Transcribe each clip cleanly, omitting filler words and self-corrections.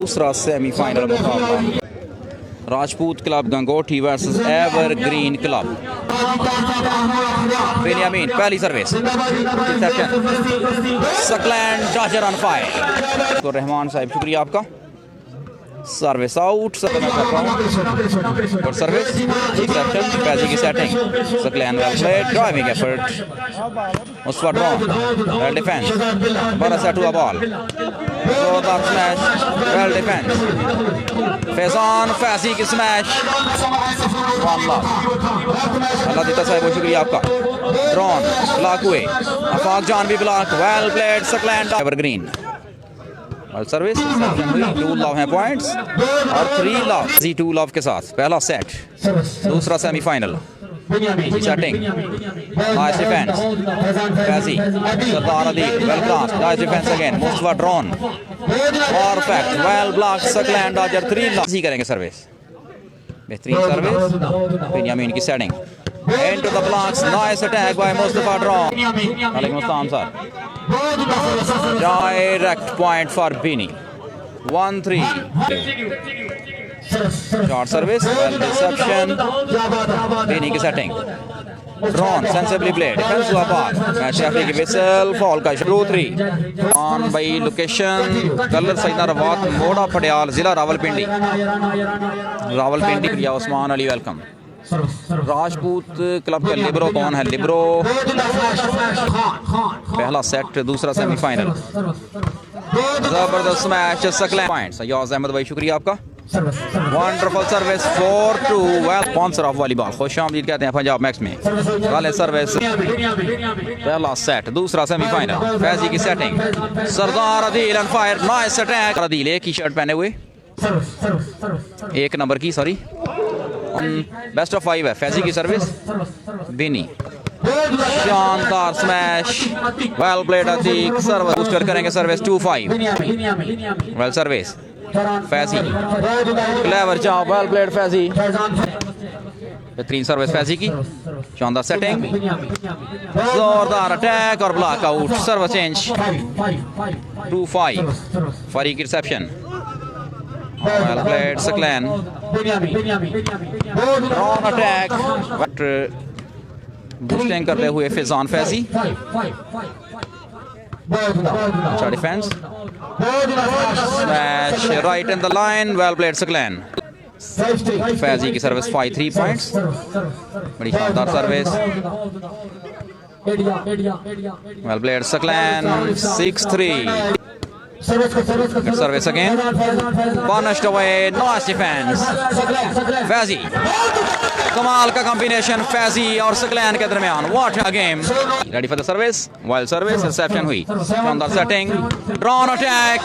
दूसरा semi final मुकाबला Rajput club Gangothi versus Evergreen club. Binyamin पहली service Saqlain Dodger on fire. तो रहमान साहब शुक्रिया आपका। सर्विस आउट और सर्विस रिसेप्शन फैजी की setting Saqlain well played driving effort Mustafa drone well defence बड़ा सेट हुआ बॉल जोरदार smash well defence Faizan Faizi की स्मैश अल्लाह देता साहब शुक्रिया आपका। ड्रोन ब्लॉक हुए अफाक जान भी block well played Saqlain evergreen service 2 love हैं पॉइंट्स और 3 लव 2 लव के साथ पहला सेट दूसरा semifinal setting nice defence Faizi Sardar Adeel well cross nice defence again Mustafa drone perfect well block Saqlain Dodger 3 love करेंगे सर्विस बेहतरीन सर्विस बिन्यामीन की setting into the blocks nice attack by Mustifa Dron Alaikum Assalam sir direct point for Bini 1-3 short service well reception Bini की setting Dron sensibly played defense हुआ पार match referee की whistle fall का शुरू 3 on by location Kallar Syedan rawat Mohra Patial जिला रावलपिंडी या Usman Ali welcome. Rajput club का libero कौन है? लिब्रो पहला सेट दूसरा सेमीफाइनल जबरदस्त मैच सक़लैन पॉइंट्स याज़ अहमद भाई शुक्रिया आपका। Wonderful service 4-2 well sponsor of volleyball खुशामदीद कहते हैं पंजाब मैक्स में वाले सर्विस पहला सेट दूसरा सेमीफाइनल फैजी की setting Sardar Adeel on fire nice attack Adeel एक ही शर्ट पहने हुए एक नंबर की सॉरी बेस्ट ऑफ 5 है फैजी की सर्विस बिनी शानदार स्मैश वेल प्लेड अदीक सर्विस बूस्टर करेंगे service 2-5 well service Faizi clever job well played Faizi बेहतरीन सर्विस फैजी की शानदार सेटिंग जोरदार अटैक और ब्लॉक आउट सर्विस चेंज 2-5 फरी की reception well played Saqlain on attack but boosting करते हुए फैज़ान फैजी अच्छा defence smash right in the line well played Saqlain Faizi की सर्विस 5-3 पॉइंट्स बड़ी शानदार service well played Saqlain 6-3 service again punished away nice defense Faizi कमाल का कॉम्बिनेशन फैजी और सक़लैन के दरमियान what a game ready for the service wild service reception हुई शानदार setting drone attack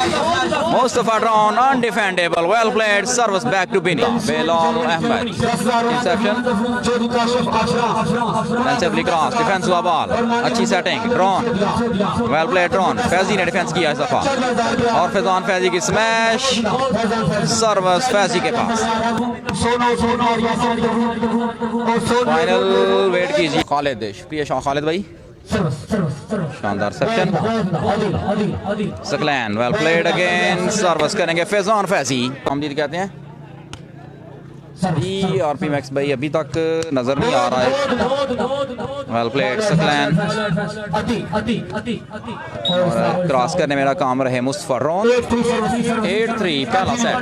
Mustafa drone undefendable well played service back to Bini Belal Ahmad reception sensibly cross defence हुआ ball अच्छी setting drone well played drone Faizi ने defence किया इस दफा और फैज़ान फैजी की स्मैश सर्विस फैजी के पास फाइनल वेट कीजिए खालिद शुक्रिया शाह खालिद भाई शानदार section Saqlain well played again service करेंगे फैज़ान फैजी हमदीद कहते हैं आरपी मैक्स भाई अभी तक नजर नहीं आ रहा है वेल प्लेड सक़लैन और क्रॉस करने मेरा काम रहे मुस्तफा ड्रोन 8-3 पहला सेट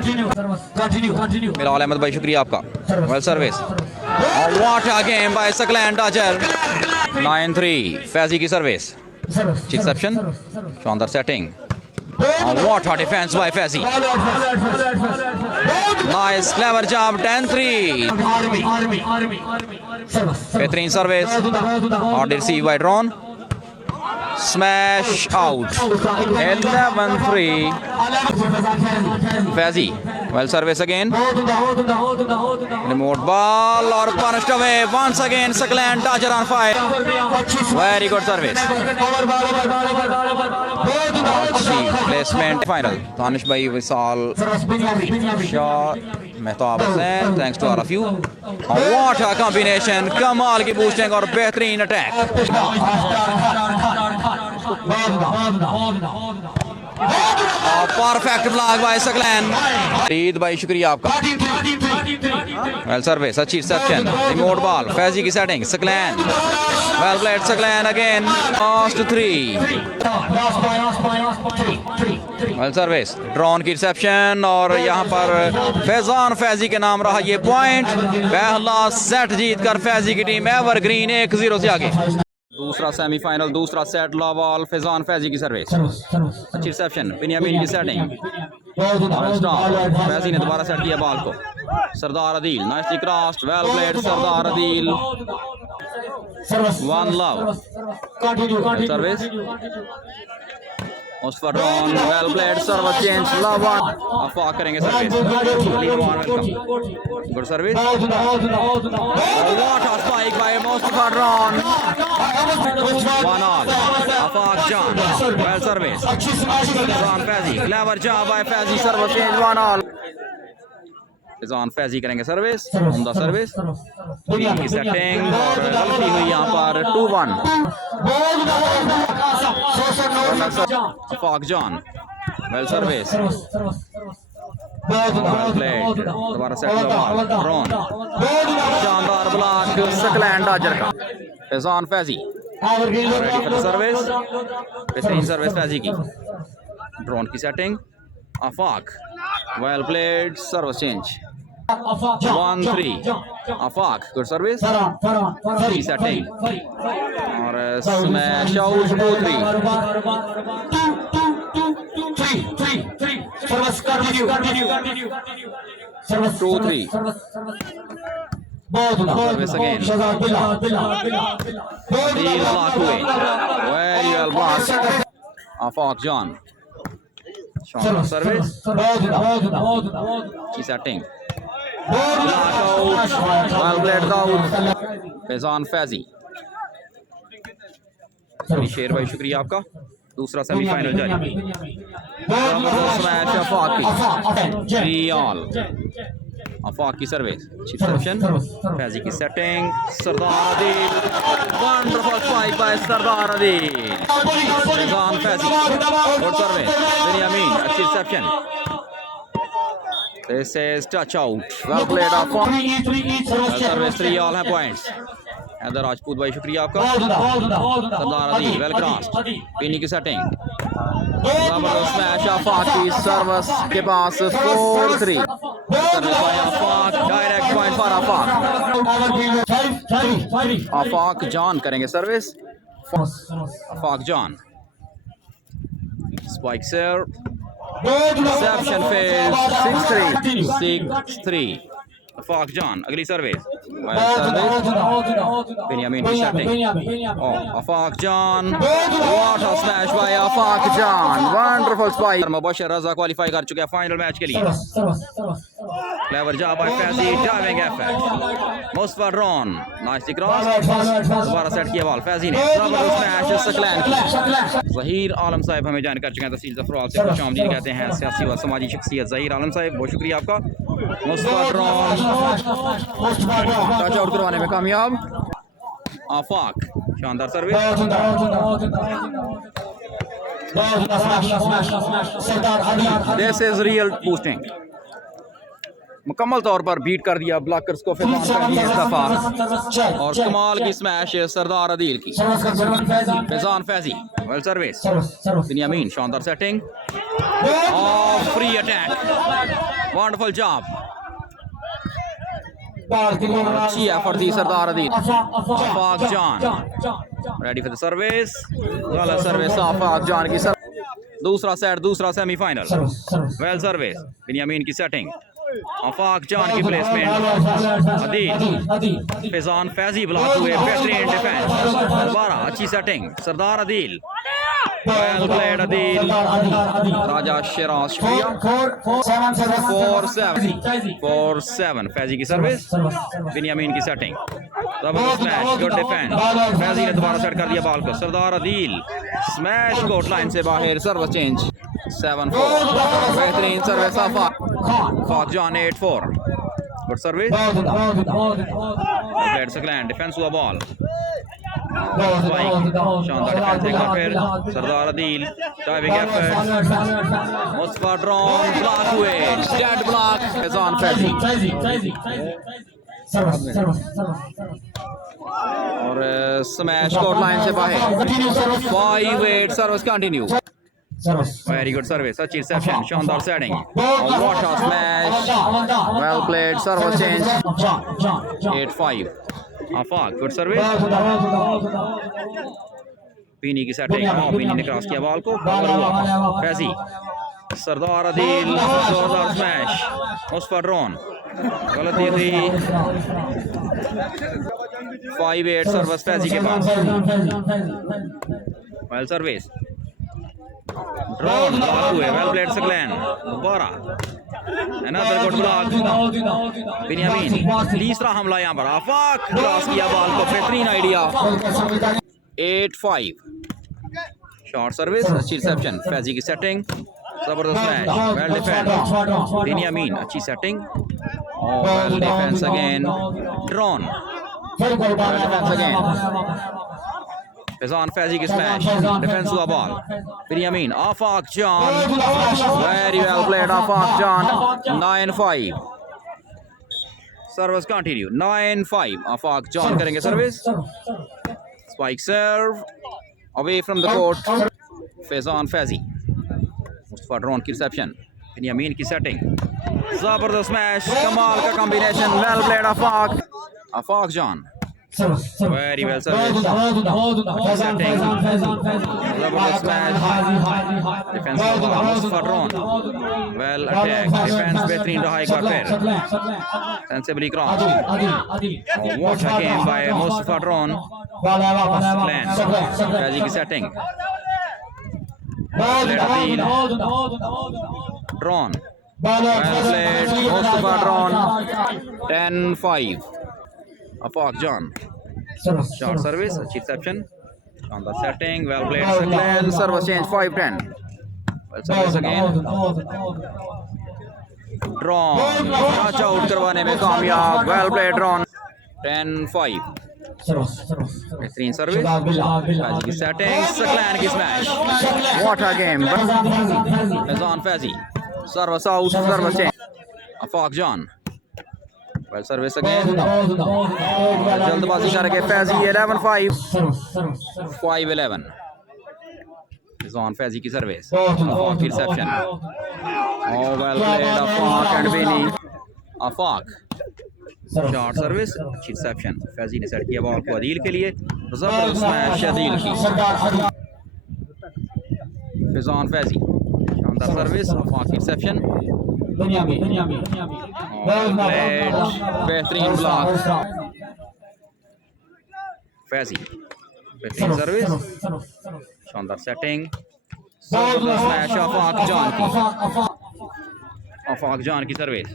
बिलाल अहमद भाई शुक्रिया आपका well service what a game by Saqlain Dogar 9-3 Faizi की सर्विस रिसेप्शन शानदार setting what a defense by Faizi nice clever job 10-3 बेहतरीन सर्विस और receive by Dron smash out 11-3 Faizi well service again remote ball or punished away once again Saqlain dodger on fire very good service placement final Tanish bhai Visal Shah Mehtab Hussain thanks to all of you what a combination kamal ki boosting और बेहतरीन attack perfect block bye Saqlain. Eid भाई शुक्रिया आपका। Well service, अच्छी reception, remote ball, Faizi की setting, Saqlain, well played Saqlain again, last 3। Well service, ड्रोन की reception और यहाँ पर फैजान फैजी के नाम रहा ये पॉइंट। पहला सेट जीतकर फैजी की टीम एवरग्रीन 1-0 से आगे। दूसरा सेमीफाइनल, दूसरा सेट, ला बॉल, फैजान फैजी की सर्विस, अच्छी रिसेप्शन, बिन्यामीन की सेटिंग, फैजी ने दोबारा सेट किया बॉल को, Sardar Adeel, nicely crossed, well played Sardar Adeel, one love, service, Mustafa drone, well played, service change, love one, Afaq करेंगे service, good service, what a spike by Mustafa drone, one all, Afaq जान, well service, Faizan Faizi, clever job by Faizi, service change, one all, Faizan Faizi करेंगे service, उम्दा service, green की setting और गलती हुई यहाँ पर 2-1। आफाक जान, वेल सर्विस, प्लेड, दोबारा सेट बॉल, ड्रोन, शानदार ब्लॉक सक़लैन डॉजर का, Faizan Faizi ready for service, बेहतरीन सर्विस फैजी की, ड्रोन की setting, Afaq, well played, service change, 1-3, आफाक, गुड सर्विस, की सेटिंग और smash out 2-3, 2-3, service again, Adeel block हुए, very well blocked, आफाक जान, शानदार सर्विस, की setting, block out, well played out, Faizan Faizi, शेर भाई शुक्रिया आपका। दूसरा सेमीफाइनल जारी, स्मैश आफाक की, पीआल, आफाक की सर्विस, रिसेप्शन, फैजी की setting, Sardar Adeel, wonderful spike by Sardar Adeel, Faizan Faizi, good service, Binyamin, अच्छी reception, this is touch out, well played Afaq, service 3 all हैं पॉइंट्स। हैदर राजपूत भाई शुक्रिया आपका। सरदार अदील, वेल क्रॉस्ड, पीनी की सेटिंग, जबरदस्त स्मैश, आफाक की सर्विस के पास 4-3, service by Afaq, direct point for Afaq, Afaq Jan करेंगे service, Afaq Jan, spike sir, reception फेज 6-3, आफाक जान, अगली सर्विस, बिन्यामीन की setting, Afaq Jan, what a smash by Afaq Jan, wonderful spike, Mubashar Raza qualify कर चुके हैं फाइनल मैच के लिए, clever job by Faizi, diving effort, Mustafa drone, nice cross, दोबारा सेट किया बॉल फैजी ने, जबरदस्त स्मैश सक़लैन की, ज़हीर आलम साहब हमें ज्वाइन कर चुके हैं, तहसील ज़फ़राबाद से खुशामदीद कहते हैं, सियासी व समाजी शख्सियत ज़हीर आलम साहब, बहुत शुक्रिया आपका। मुस्तफा ड्रोन टच आउट करवाने में कामयाब, आफाक, शानदार service, this is real boosting, मुकम्मल तौर पर बीट कर दिया ब्लॉकर्स को फैजान दफा, और कमाल की स्मैश सरदार अदील की, फैजान फैजी, वेल सर्विस, बिन्यामीन, शानदार setting, free attack, wonderful job, अच्छी एफर्ट थी सरदार अदील, आफाक जान रेडी फॉर द सर्विस, गलत सर्विस आफाक जान की दूसरा सेट, दूसरा सेमीफाइनल, वेल सर्विस, बिन्यामीन की सेटिंग, आफाक जान की प्लेसमेंट, अदील, फैजान फैजी ब्लॉक हुए, बेहतरीन डिफेंस, दोबारा अच्छी setting, Sardar Adeel, well played Adeel, राजा शिराज शुक्रिया, 4-7, फैजी की सर्विस, बिन्यामीन की सेटिंग, जबरदस्त स्मैश, गुड डिफेंस, फैजी ने दोबारा सेट कर दिया बॉल को, Sardar Adeel, smash court line से बाहर, सर्विस चेंज, 7-4, बेहतरीन service Afaq Jan, 8-4, good service, Saqlain, defence हुआ बॉल, शानदार डिफेंस एक बार फिर Sardar Adeel diving effort Mustafa drone block हुए डेड ब्लॉक फैजान फैजी और स्मैश कोर्ट लाइन से बाहर 5-8 service continue Very good service. Such reception. Shandar setting. What a smash. Well played. Service change. 8-5. Afaq. Good service. Pini की setting. Pini ने cross किया ball को. फैजी. सरदार अदील. जोरदार smash. Mustafa drone. गलती थी. 5-8 सर्विस फैजी के पास. Well service. Dron block हुए well played Saqlain दोबारा another good block Binyamin तीसरा हमला यहाँ पर आफाक क्रॉस किया बॉल को बेहतरीन आइडिया 8-5 शॉर्ट सर्विस अच्छी रिसेप्शन फैजी की सेटिंग जबरदस्त मैच वेल डिफेंस बिन्यामीन अच्छी सेटिंग और well defence again drone well defence again Faizan Faizi की स्मैश डिफेंस हुआ बॉल बिन्यामीन आफाक जान वेरी वेल प्लेड आफाक जान 9-5 सर्विस कंटिन्यू 9-5 आफाक जान करेंगे service spike serve away from the court Faizan Faizi Mustafa drone की रिसेप्शन बिन्यामीन की सेटिंग जबरदस्त स्मैश कमाल का कॉम्बिनेशन वेल प्लेड आफाक जान very well service setting zabardast smash defense Mustifa Dron well attack defense बेहतरीन रहा एक बार फिर sensibly cross what a game by Mustifa Dron plan Faizi की setting Dron well played Mustifa Dron 10-5 Afaq Jaan short service अच्छी reception on the setting well played Saqlain service change 5-10 well service again Dron catch out करवाने में कामयाब well played Dron 10-5 बेहतरीन service Faizi की setting Saqlain की smash what a game Faizan Faizi service out service change Afaq Jaan well service again जल्दबाजी करके फैजी 11-5 5-11 फैजान फैजी की service Afaq की reception oh well played Afaq and Bini Afaq short service अच्छी reception Faizi ने set किया बॉल को अदील के लिए जबरदस्त स्मैश अदील की फैजान फैजी शानदार सर्विस Afaq की रिसेप्शन बेहतरीन ब्लॉक फैजी बेहतरीन सर्विस शानदार सेटिंग स्मैश Afaq जान की Afaq जान की सर्विस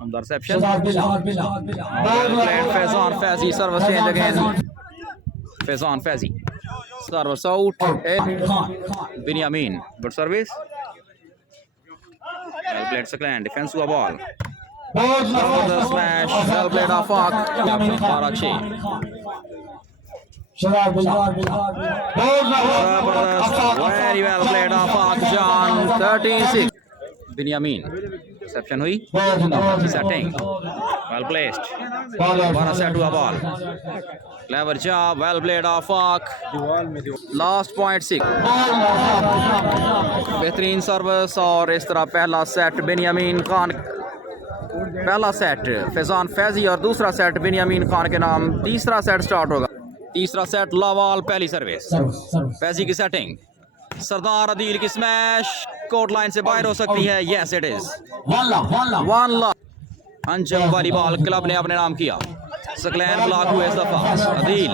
शानदार reception Faizan Faizi service change again Faizan Faizi service out Binyamin good service well played Saqlain defense हुआ बॉल जबरदस्त स्मैश well played Afaq 12-6 जबरदस्त very well played Afaq Jaan 13-6 बिन्यामीन रिसेप्शन हुई सेटिंग well placed दोबारा सेट हुआ ball clever job well played Afaq last point 6 बेहतरीन service और इस तरह पहला सेट बिन्यामीन खान पहला सेट फैजान फैजी और दूसरा सेट बिन्यामीन खान के नाम तीसरा सेट स्टार्ट होगा तीसरा सेट लावाल पहली सर्विस फैजी की सेटिंग सरदार अदील की स्मैश कोर्ट लाइन से बाहर हो सकती है yes it is 1 lakh Anjum वाली बॉल क्लब ने अपने नाम किया Saqlain block हुए इस दफा Adeel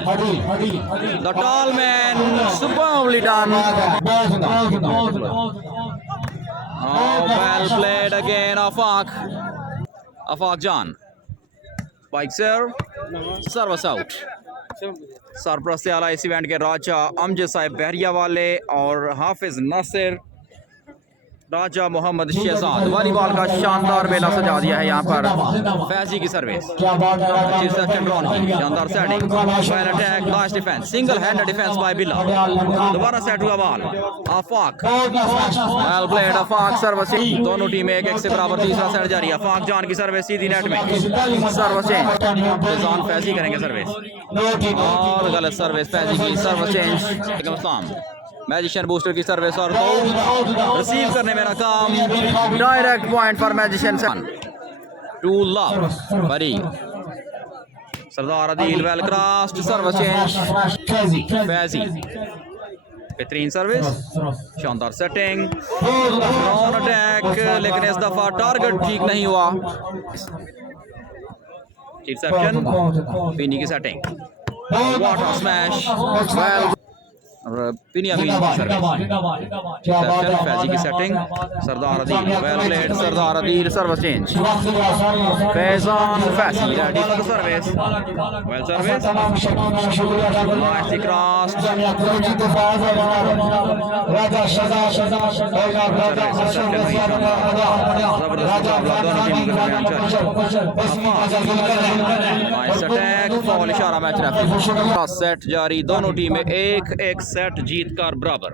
the tall man superbly done oh well played again Afaq Jaan spike serve service out सरप्रस्ती आला इस इवेंट के राजा अमजद साहिब बहरिया वाले और हाफिज नासिर राजा मोहम्मद शहजाद वाली बॉल का शानदार मेला सजा दिया है यहाँ पर। फैजी की सर्विस, अच्छी रिसेप्शन ड्रोन की, शानदार setting, well attack, nice defence, single handed defence bye बिल्ला। दोबारा सेट हुआ बॉल, आफाक, वेल प्लेड आफाक, सर्विस, दोनों टीमें एक एक से बराबर, तीसरा सेट जारी। आफाक जान की सर्विस सीधी नेट में, सर्विस चेंज, फैजान फैजी करेंगे सर्विस और गलत सर्विस, फैजी की सर्विस चेंज। मैजिशियन बूस्टर की सर्विस और रिसीव करने में नाकाम, direct point for magician. Two love बरी, Sardar Adeel well crossed, service change, Faizi, बेहतरीन सर्विस, शानदार सेटिंग, ड्रोन अटैक, लेकिन इस दफा टारगेट ठीक नहीं हुआ। रिसेप्शन, बिनी की सेटिंग, वाटर स्मैश, वेल बिन्यामीन की सर्विस, फैजी की setting, Sardar Adeel well played, Sardar Adeel service change, Faizan Faizi ready for the service, well service, nice cross, जबरदस्त मुकाबला दोनों टीमों के दरमियान नाइस अटैक, फॉल इशारा मैच रेफरी। सेट जारी, दोनों टीमें एक एक सेट जीत कर बराबर।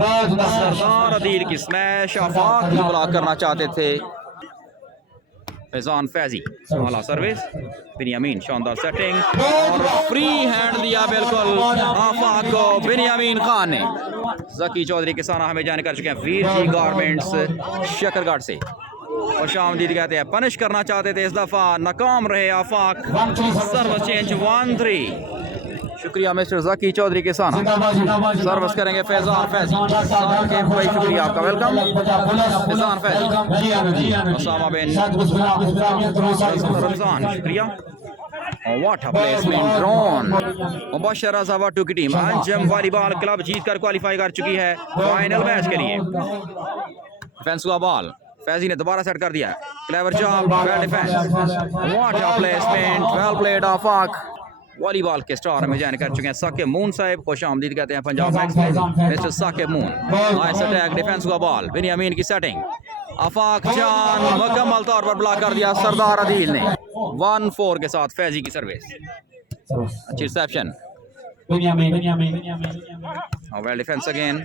सरदार अदील की स्मैश, आफाक की ब्लॉक करना चाहते थे, फैजान फैजी वाला सर्विस, बिन्यामीन शानदार सेटिंग और फ्री हैंड दिया बिल्कुल आफाक को बिन्यामीन खान ने। जकी चौधरी किसाना हमें जाने कर चुके हैं वीर जी गारमेंट्स शकरगढ़ से, खुश आमदीद कहते हैं। पनिश करना चाहते थे, इस दफा नाकाम रहे आफाक, सर्विस चेंज 1-3। शुक्रिया मिस्टर जकी चौधरी किसाना, सर्विस करेंगे फैजान फैजी, भाई शुक्रिया आपका, वेलकम फैजान फैजी, उसामा बिन रमजान शुक्रिया। What a placement, Drone, Mubashra ज़वाटू की टीम अंजम वॉलीबॉल क्लब जीत कर क्वालिफाई कर चुकी है फाइनल मैच के लिए। डिफेंस हुआ बॉल, फैजी ने दोबारा सेट कर दिया, clever job, well defence, what a placement, well played Afaq. Volleyball के स्टार हमें ज्वाइन कर चुके हैं साकिब मून साहब, खुश आमदीद कहते हैं पंजाब मैक्स में mister Saqib Moon. Nice attack, defence हुआ बॉल, बिन्यामीन की सेटिंग, आफाक जान मुकम्मल तौर पर ब्लॉक कर दिया सरदार अदील ने। 1-4 के साथ फैजी की सर्विस, अच्छी reception, well defence again,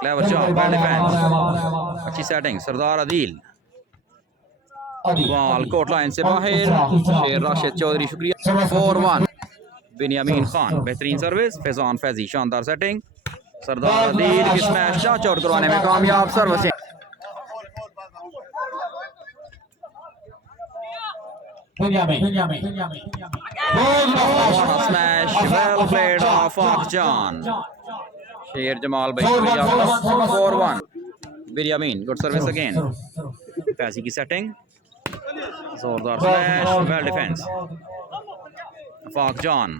clever job, well defence, अच्छी setting, Sardar Adeel, ball court line से बाहर, शेर राशिद चौधरी शुक्रिया। 4-1 बिन्यामीन खान, बेहतरीन सर्विस, फैजान फैजी शानदार सेटिंग, सरदार अदील की स्मैश टच आउट करवाने में कामयाब, service smash, well played Afaq जान, शेर जमाल भाई शुक्रिया। 4-1 बिन्यामीन, गुड सर्विस अगेन, फैजी की सेटिंग, जोरदार स्मैश, वेल डिफेंस, आफाक जान,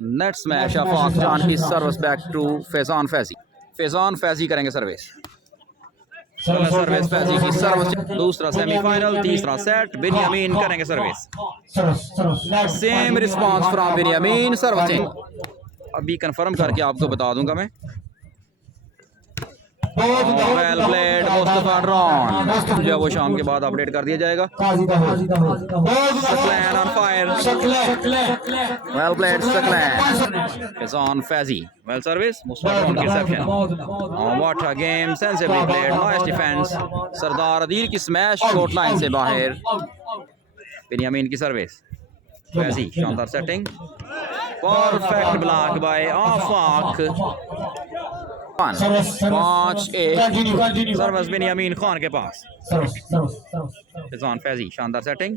नेट स्मैश, आफाक जान की service back to Faizan Faizi, Faizan Faizi करेंगे सर्विस, सर्विस फैजी की सर्विस, दूसरा सेमीफाइनल, तीसरा सेट, बिन्यामीन करेंगे service, same response from Binyamin, service अभी कंफर्म करके आपको बता दूंगा मैं। वेल प्लेड मुस्तफा, ड्रोन जो वो शाम के बाद अपडेट कर दिया जाएगा। Saqlain on fire, well played Saqlain, Faizan Faizi, well service, Mustafa drone की reception, what a game, sensibly played, nice defense, Sardar Adeel की स्मैश शॉर्ट लाइन से बाहर, बिन्यामीन की सर्विस, फैजी शानदार setting, perfect block by Afaq, 5-1 service Binyamin Khan के पास, फैजान फैजी शानदार सेटिंग,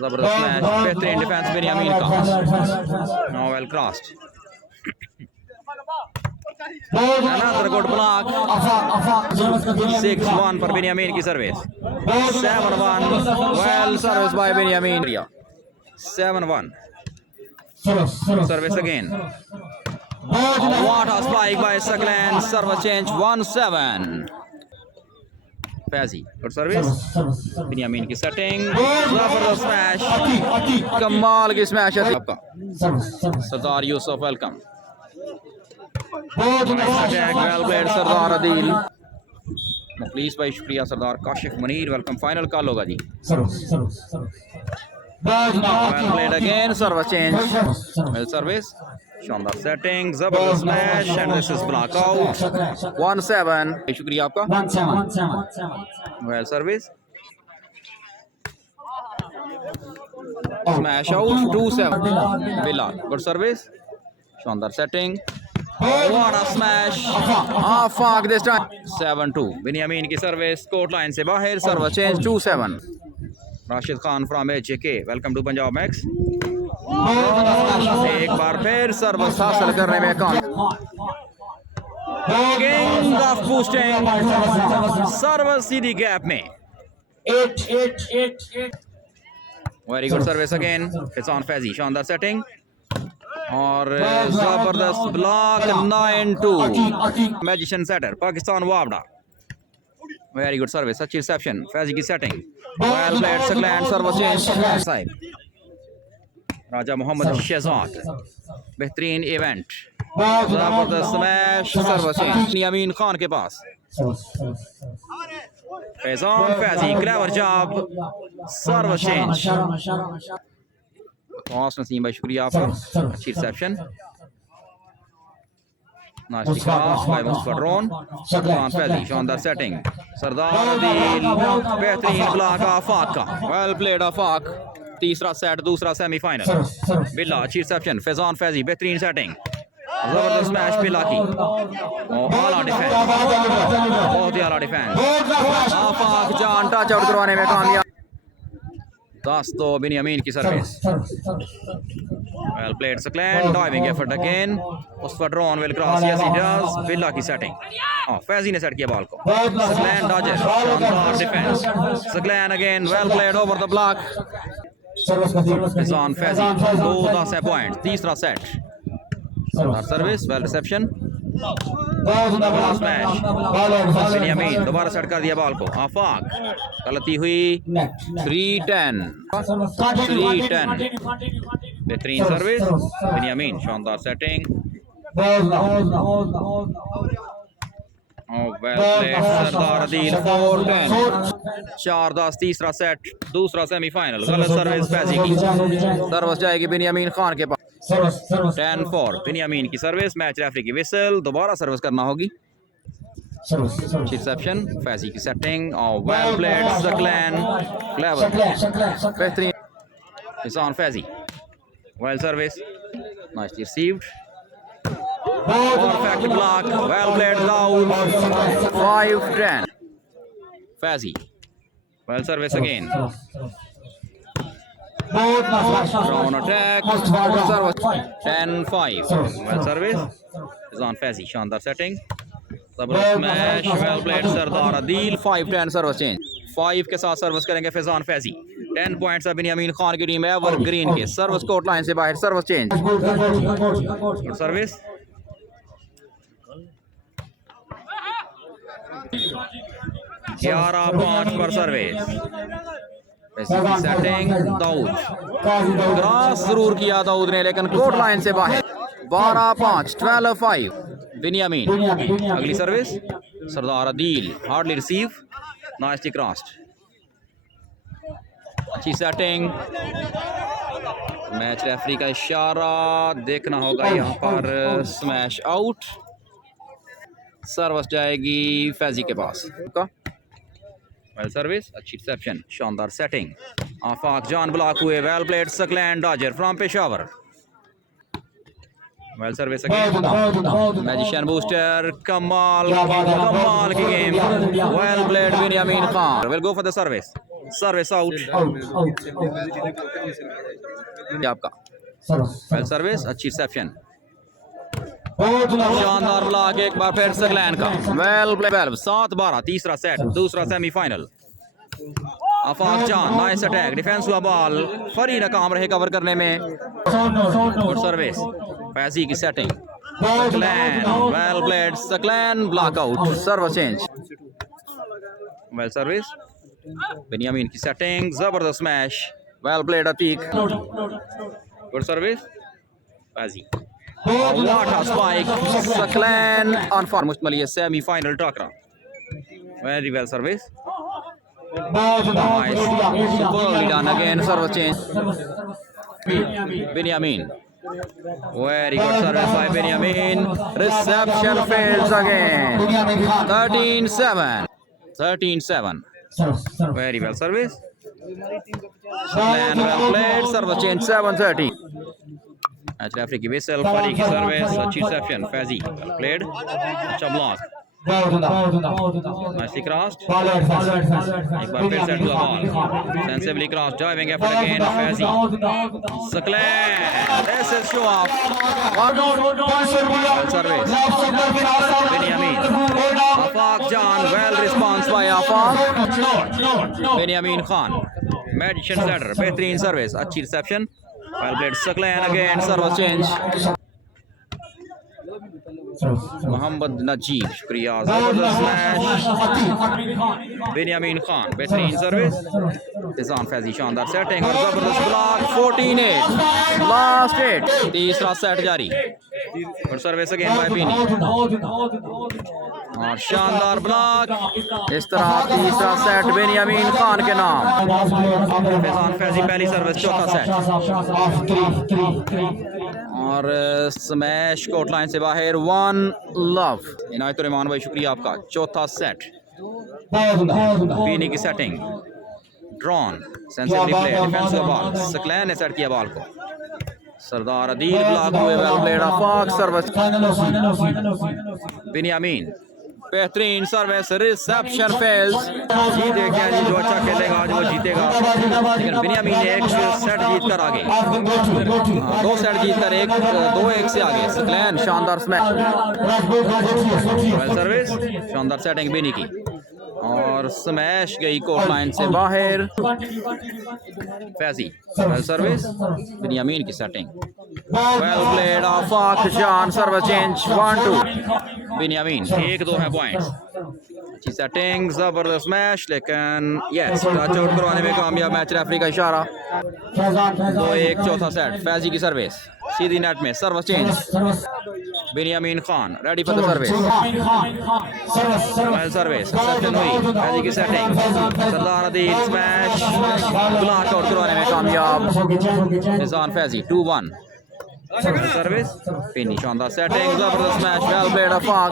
जबरदस्त मैच, बेहतरीन डिफेंस बिन्यामीन का, no well crossed, another good block, 6-1 पर बिन्यामीन की service, 7-1 well service by Binyamin, 7-1 service again, what a spike by Saqlain, service change 1-7, Faizi good service, Binyamin की सेटिंग, जबरदस्त स्मैश, कमाल की स्मैश है आपका, Sardar Yusuf welcome, well played Sardar Adeel. Mukhlis भाई शुक्रिया Sardar. Kashif Munir welcome. Final call होगा जी। Well played again, service change, well service, शानदार सेटिंग, जबरदस्त smash and this is block out. 1-7 शुक्रिया आपका। Well service, smash out. 2-7 बिला, गुड सर्विस, शानदार setting, what a smash, Afaq this time. 7-2 Binyamin की सर्विस कोर्ट लाइन से बाहर, service change. 2-7 Rashid Khan from HK welcome to Punjab Max. एक बार फिर सर्विस हासिल करने में कामयाब, किंग ऑफ बूस्टिंग, सर्विस सीधी गैप में। 8 very good service again, Faizan Faizi, शानदार सेटिंग और जबरदस्त block. 9-2 magician setter Pakistan Wapda. Very good service, अच्छी रिसेप्शन, फैजी की setting, well played Saqlain, service change साहिब। राजा मोहम्मद शहजाद, बेहतरीन इवेंट, जबरदस्त smash, service change, Binyamin Khan के पास, Faizan Faizi, clever job, service change. Naseem भाई शुक्रिया आपका, अच्छी रिसेप्शन, मुस्तफा ड्रोन, फैजी, शानदार सेटिंग, सरदार अदील, बेहतरीन ब्लॉक आफाक का, वेल प्लेड आफाक। तीसरा सेट, दूसरा सेमीफाइनल, बिल्ला, अच्छी रिसेप्शन, फैजान फैजी, बेहतरीन सेटिंग, जबरदस्त मैच बिल्ला की, आला डिफेंस, बहुत ही आला डिफेंस, आफाक जान टच आउट करवाने में कामयाब। 10 बिन्यामीन की service, well played Saqlain, diving effort again, Mustafa Drone will cross, yes he does, Billah की सेटिंग, फैजी ने सेट किया बॉल को, सaqlain डॉजर, शानदार defense, Saqlain again, well played over the block, Faizan Faizi, 2-10 point, तीसरा सेट, शानदार service, well reception, smash, Binyamin दोबारा सेट कर दिया बॉल को, आफाक, गलती हुई, 3-10, बेहतरीन सर्विस, बिन्यामीन, शानदार setting, well played Sardar Adeel, 4-10, 4-10 तीसरा सेट, दूसरा सेमीफाइनल, गलत सर्विस फैजी की, सर्विस जाएगी बिन्यामीन खान के पास। 10-4 बिन्यामीन की सर्विस, मैच रेफरी की विसल, दोबारा सर्विस करना होगी। रिसेप्शन, फैजी की सेटिंग और वेल प्लेड सaqlain, क्लेवर, बेहतरीन, Faizan Faizi, well service, nicely received, perfect block, well played down, 5-10 Faizi, well service again, drone attack, 10-5 well service, Faizan Faizi, शानदार सेटिंग, जबरदस्त match, well played Sardar Adeel, 5-10 service change, 5 के साथ सर्विस करेंगे फैजान फैजी। 10 पॉइंट्स है बिन्यामीन खान की टीम एवर ग्रीन के, सर्विस कोर्ट लाइन से बाहर, सर्विस चेंज, सर्विस, 11-5 पर सर्विस, सेटिंग, दाऊद क्रॉस जरूर किया दाऊद ने लेकिन कोर्ट लाइन से बाहर, 12-5, 12-5 बिन्यामीन। अगली service, Sardar Adeel, hardly receive, nicely crossed, अच्छी सेटिंग, मैच रेफरी का इशारा देखना होगा यहाँ पर, स्मैश आउट, सर्विस जाएगी फैजी के पास का, वेल सर्विस, अच्छी रिसेप्शन, शानदार सेटिंग, आफाक जान ब्लॉक हुए, well played सaqlain Dodger from Peshawar, well service again, magician booster, कमाल की game, well played Binyamin Khan, will go for the service, service out आपका, वेल सर्विस, अच्छी रिसेप्शन, शानदार ब्लॉक, एक बार फिर सaqlain का, वेल प्ले, 7-12 तीसरा सेट, दूसरा सेमीफाइनल, आफाक जान, नाइस अटैक, डिफेंस हुआ बॉल, फरी नाकाम रहे कवर करने में, गुड सर्विस, फैजी की setting, Saqlain, well played Saqlain, block out, service change, well service, Binyamin की सेटिंग, जबरदस्त match, well played Atiq, good service, Faizi, What a spike. Saqlain on for Mushtmali semi final takra. Very well service. Nice. Superbly done again. Service change. Binyamin. Very good service by Binyamin. Reception fails again. 13-7. 13-7. Very well service. Saqlain well played. Service change 7-13. Match referee की whistle. फरी की service. अच्छी reception. Faizi well played. अच्छा block. Nicely crossed. एक बार फिर set to the ball. Sensibly crossed. Diving effort again. Faizi. Saqlain. This is show off. Well service. Binyamin. Afaq Jaan. Well response by Afaq. Binyamin Khan. Magician setter. बेहतरीन service. अच्छी reception. Well played. Saqlain again. Service change. Mohammad Najeeb शुक्रिया जबरदस्त smash बिन्यामीन खान बेहतरीन service Faizan Faizi शानदार setting और जबरदस्त block 14-8 last 8 तीसरा set जारी और सर्विस अगेन बाय बिनी और शानदार ब्लॉक इस तरह तीसरा सेट बिन्यामीन खान के नाम फैजान फैजी पहली सर्विस चौथा सेट और स्मैश कोर्ट लाइन से बाहर 1 लव इनायत रहमान भाई शुक्रिया आपका चौथा सेट बीनी की setting drone sensitively play defence का बॉल सक़लैन ने सेट किया बॉल को सरदार अदील ब्लॉक हुए वेल प्लेड आफाक सर्विस बिन्यामीन बेहतरीन सर्विस रिसेप्शन फेल्स जी देखिए जी जो अच्छा खेलेगा आज वो जीतेगा लेकिन बिन्यामीन ने एक सेट जीत कर आगे 2 सेट जीत कर 2-1 से आगे सक़लैन शानदार स्मैश सर्विस शानदार सेटिंग बिनी की और स्मैश गई कोर्ट लाइन से बाहर फैजी सर्विस बिन्यामीन की setting well played Afaq Jaan service change 1-2 बिन्यामीन 1-2 है पॉइंट्स अच्छी सेटिंग जबरदस्त मैच लेकिन यस टच आउट करवाने में कामयाब मैच रेफरी का इशारा 2-1 चौथा सेट फैजी की सर्विस सीधी नेट में service change Binyamin Khan ready for the service well service session हुई फैजी की setting Sardar Adeel smash block out करवाने में कामयाब Faizan Faizi 2-1 service finish on the setting जबरदस्त मैच वेल प्लेड आफाक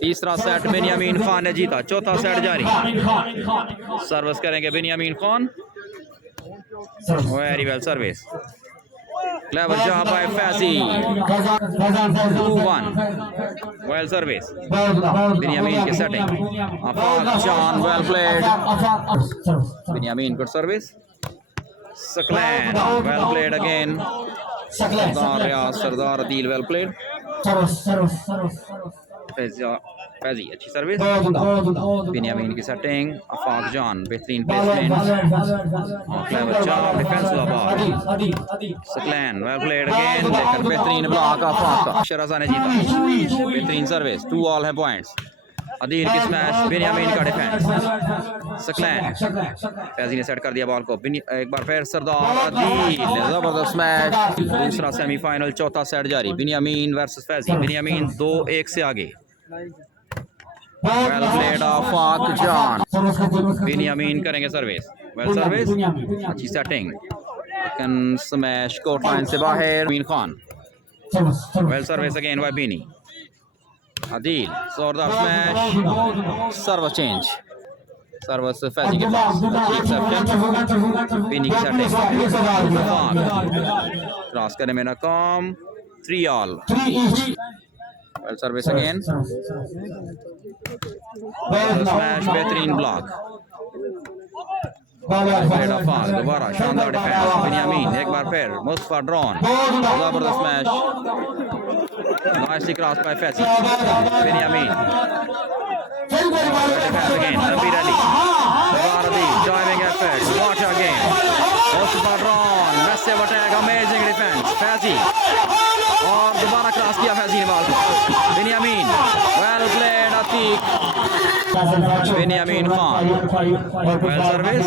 तीसरा सेट बिन्यामीन खान ने जीता चौथा सेट जारी सर्विस करेंगे Binyamin Khan very well service clever job by Faizi 2-1 well service Binyamin की setting Afaq Jaan well played Binyamin good service Saqlain well played again Sardar Adeel well played Faizi अच्छी service Binyamin की setting Afaq जान बेहतरीन प्लेसमेंट क्लेवर जॉब डिफेंस हुआ ball Saqlain well played again लेकर बेहतरीन block आफाक का शराजा ने जीता बेहतरीन सर्विस 2 ऑल है पॉइंट्स अदील की स्मैश बिन्यामीन का डिफेंस सक़लैन फैजी ने सेट कर दिया बॉल को एक बार फिर सरदार अदील जबरदस्त स्मैश दूसरा सेमीफाइनल चौथा सेट जारी बिन्यामीन वर्सेस फैजी बिन्यामीन 2-1 से आगे वेल प्लेड आफाक जान बिन्यामीन करेंगे सर्विस वेल सर्विस अच्छी सेटिंग लेकिन स्मैश कोर्ट लाइन से बाहर Bin Khan well service again by Bini Adeel जोरदार smash service change service Faizi के पास अच्छी एक्सेप्शन बिनी की सेटिंग क्रॉस करने में नाकाम 3 all well service again smash बेहतरीन ब्लॉक प्लेड आफाक दोबारा शानदार डिफेंस बिन्यामीन एक बार फिर मुस्तफा ड्रोन जबरदस्त smash nicely cross by Faizi Binyamin defense again Nabeer Ali Sardar Adeel diving effort watch again Mustafa Drone massive attack amazing defense Faizi और दोबारा क्रॉस किया फैजी ने बॉल को Binyamin well played Atiq Binyamin Khan well service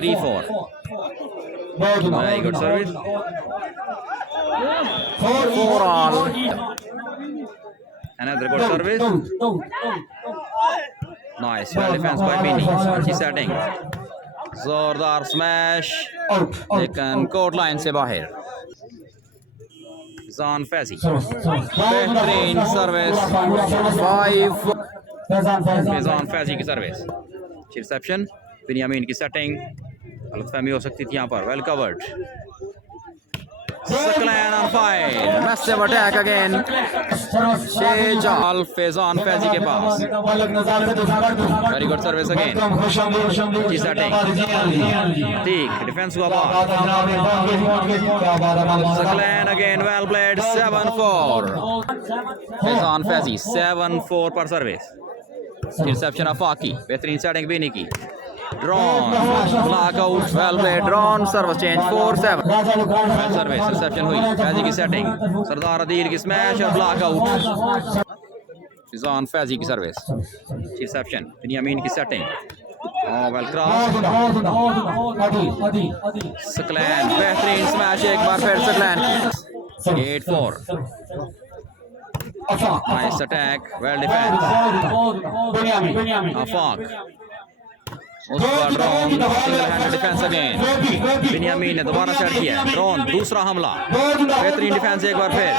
3-4 very good service 4 all another good service nice well defense by Mini अच्छी setting जोरदार smash लेकिन court line से बाहर फैजान फैजी बेहतरीन सर्विस 5 फैजान फैजी की सर्विस रिसेप्शन बिन्यामीन की सेटिंग गलतफहमी हो सकती थी यहाँ पर well covered Saqlain on fire massive attack again जाल फैजान फैजी के पास वेरी गुड सर्विस अगेन अच्छी सेटिंग ठीक डिफेंस हुआ ball Saqlain again well played 7-4 Faizan Faizi 7-4 पर सर्विस रिसेप्शन अफाक की बेहतरीन सेटिंग भी नहीं की Dron block out well played Dron service change 4-7 well service reception हुई फैजी की सेटिंग सरदार अदील की स्मैश और ब्लॉक आउट फैजान फैजी की सर्विस रिसेप्शन बिन्यामीन की सेटिंग वेल क्रॉस Saqlain बेहतरीन स्मैश एक बार फिर Saqlain 8-4 nice attack well defense Afaq Mustifa Drone single handed defense again Binyamin ने दोबारा सेट किया ड्रोन दूसरा हमला बेहतरीन डिफेंस एक बार फिर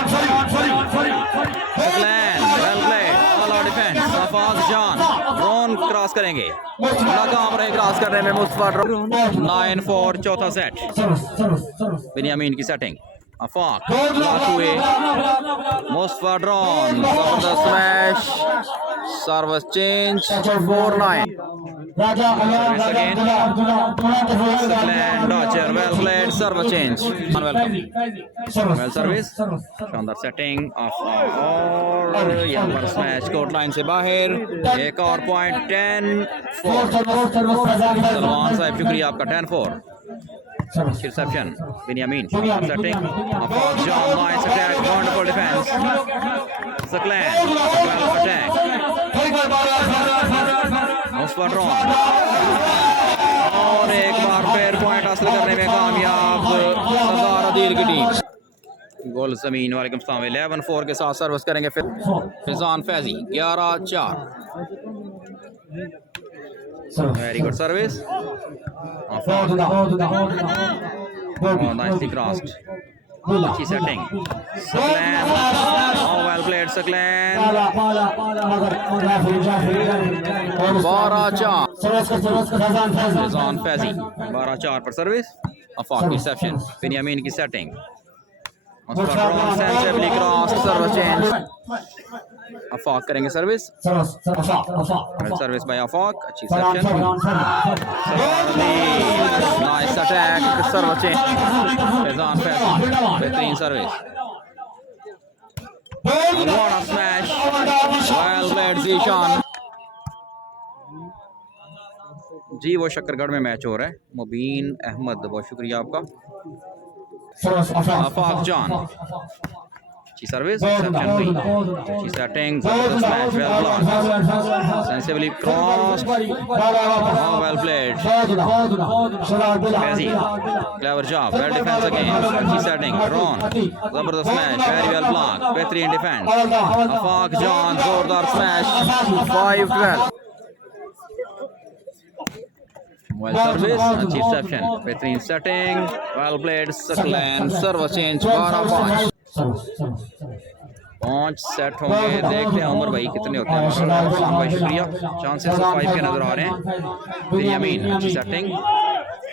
Saqlain well played all out defense Afaq Jaan Drone cross करेंगे नाकाम रहे क्रॉस करने में मुस्तफा ड्रोन 9-4 चौथा सेट बिन्यामीन की सेटिंग Afaq ब्लॉक हुए मुस्तफा ड्रोन जबरदस्त smash service change 4-9 Saqlain dodger well played serve change welcome well service शानदार सेटिंग ऑफ और यहाँ पर स्मैश कोर्ट लाइन से बाहर एक और पॉइंट 10-4 सलमान साहब शुक्रिया आपका 10-4 reception Binyamin setting Afaq Jaan nice attack wonderful defense Saqlain well attack Mustafa Drone और एक बार फिर पॉइंट हासिल करने में कामयाब सरदार अदील की टीम गोल जमीन वालेकुम सलाम 11-4 के साथ सर्विस करेंगे फिर Faizan Faizi 11-4 very good service nicely crossed अच्छी setting Saqlain well played Saqlain 12-4 Faizan Faizi 12-4 पर सर्विस Afaq रिसेप्शन बिन्यामीन की setting Mustafa Drone sensibly cross service change Afaq करेंगे सर्विस सर्विस बाय Afaq अच्छी section nice attack service change Faizan Faizi बेहतरीन service what a smash well played Jaan ji वो शकरगढ़ में match हो रहा है मुबीन अहमद बहुत शुक्रिया आपका Afaq Jaan अच्छी सर्विस रिसेप्शन हुई अच्छी सेटिंग जबरदस्त match well blocked sensibly crossed well played Faizi clever job well defence again अच्छी सेटिंग ड्रोन जबरदस्त मैच वेरी वेल ब्लॉक बेहतरीन डिफेंस Afaq Jaan जोरदार स्मैश 5-12 वेल सर्विस अच्छी रिसेप्शन बेहतरीन setting well played Saqlain service change 12-5 5 set होंगे देखते हैं उमर भाई कितने होते हैं भाई शुक्रिया चांसेस 5 के नजर आ रहे हैं बिन्यामीन अच्छी setting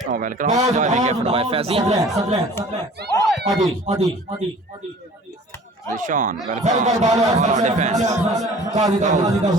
Oh, well crossed, diving effort by Faizi. Sean, well crossed, defense.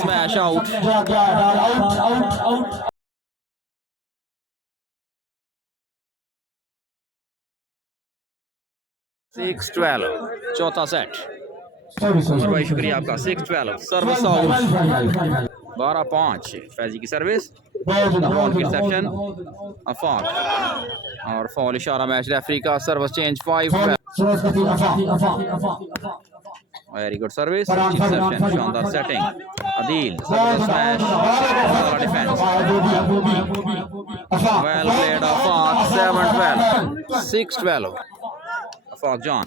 smash out. 6-12, चौथा सेट। उमर भाई शुक्रिया आपका। 6-12, सर्विस आउट। 12-5, फैजी की सर्विस, ड्रोन की रिसेप्शन, अफाक और फॉल इशारा मैच रेफरी का। Service change 5-12। Very good service, reception, शानदार सेटिंग। अदील, जबरदस्त smash, defence, well played Afaq. 7-12, 6-12, Afaq Jan,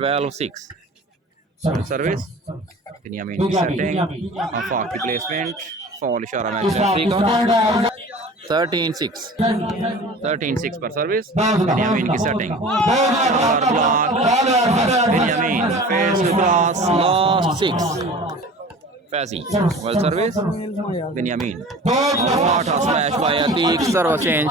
12-6, service, Binyamin की सेटिंग, अफाक की प्लेसमेंट, फॉल इशारा मैच रेफरी का। 13-6 पर सर्विस, बिन्यामीन की setting, block, Binyamin face to cross, last 6, Faizi, well service, Binyamin, what a smash by Atiq, service change,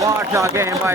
what a game by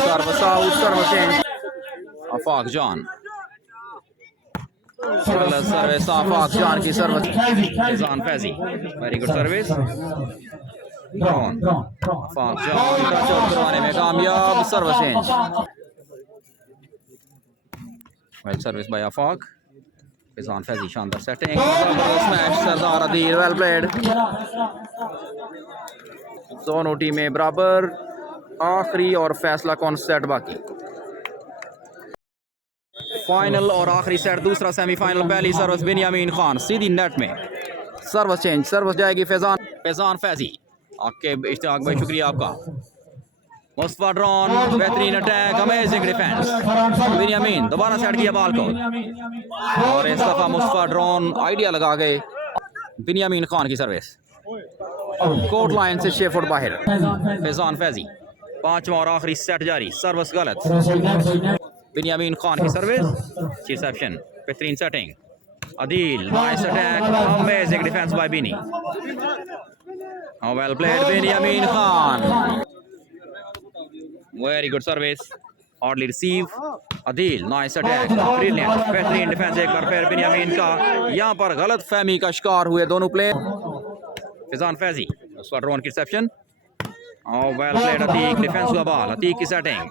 service out, service change, Afaq Jaan, service Afaq जान की service, Faizan Faizi, very good service, Drone, Afaq Jaan का चौक करवाने में कामयाब, service change, well service by Afaq, Faizan Faizi, शानदार setting, smash, Sardar Adeel, well played. दोनों टीमें बराबर, आखिरी और फैसला कौन सेट बाकी। फाइनल और आखिरी सेट, दूसरा सेमीफाइनल। पहली सर्विस बिन्यामीन खान, सीधी नेट में, सर्विस चेंज, सर्विस जाएगी फैजान फैजी। आपके इश्तियाक भाई शुक्रिया आपका। मुस्तफा ड्रोन, बेहतरीन अटैक, अमेजिंग डिफेंस, बिन्यामीन दोबारा सेट किया बॉल को और इस दफा मुस्तफा ड्रोन आइडिया लगा गए। बिन्यामीन खान की सर्विस, कोर्ट लाइन से 6 फुट बाहर, फैजान फैजी। पांचवा और आखिरी सेट जारी, सर्विस गलत, बिन्यामीन खान की सर्विस, रिसेप्शन, बेहतरीन setting, Adeel, nice attack, amazing defense by Bini, well played Binyamin Khan, very good service, hardly receive, Adeel, nice attack, brilliant, बेहतरीन डिफेंस एक बार फिर बिन्यामीन का। यहाँ पर गलत फहमी का शिकार हुए दोनों प्लेयर। फैजान फैजी, उसका ड्रोन की reception, well played, Atiq, defence हुआ बॉल, अतीक की सेटिंग,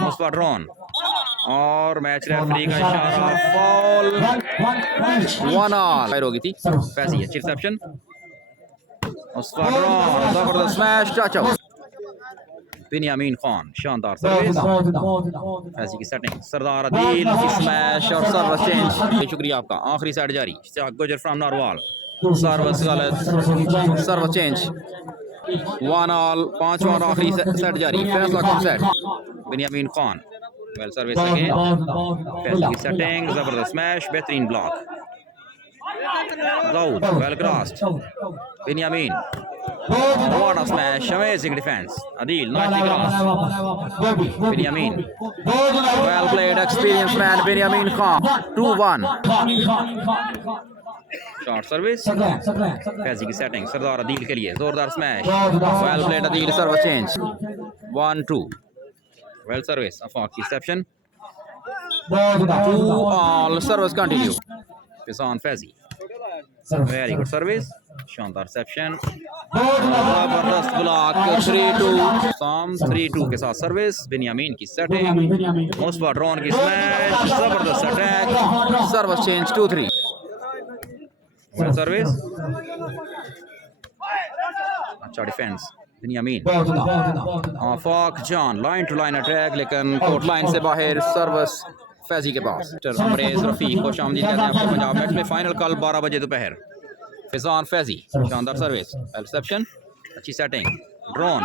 मुस्तफा ड्रोन और मैच रेफरी का इशारा, फॉल, 1 ऑल फायर हो गई थी। फैजी, अच्छी रिसेप्शन, मुस्तफा ड्रोन, जबरदस्त स्मैश, टच आउट, बिन्यामीन खान, शानदार सर्विस, फैजी की सेटिंग, सरदार अदील की स्मैश और सर्विस चेंज। शुक्रिया आपका। आखिरी सेट जारी, गुजर फ्रॉम नारवाल, सर्विस गलत, सर्विस चेंज, 1 ऑल। पांचवा और आखिरी सेट जारी, फैसला कौन set, Binyamin Khan, well service again, Faizi की सेटिंग, जबरदस्त स्मैश, बेहतरीन block, Daud, well crossed, Binyamin, what a smash, amazing defense, Adeel, nicely crossed, Binyamin, well played, experienced man, Binyamin Khan, 2-1, short service, Faizi की सेटिंग, सरदार अदील के लिए जोरदार smash, well played Adeel, service change, 1-2, well service, Afaq की reception, 2 all, service continue, Faizan Faizi, very good service, शानदार reception, जबरदस्त block, 3-2, 3-2 के साथ service, Binyamin की सेटिंग, मुस्तफा ड्रोन की स्मैश, जबरदस्त अटैक, सर्विस चेंज, 2-3, सर्विस, अच्छा defense, Binyamin, Afaq Jaan, line to line attack, लेकिन कोर्ट लाइन से बाहर, सर्विस फैजी के पास। अमरेज रफीक को शामदीद कहते हैं आपको पंजाब मैच में। फाइनल कल 12 बजे दोपहर। फैजान फैजी, शानदार सर्विस, रिसेप्शन, अच्छी सेटिंग, ड्रोन,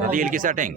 अदील की सेटिंग,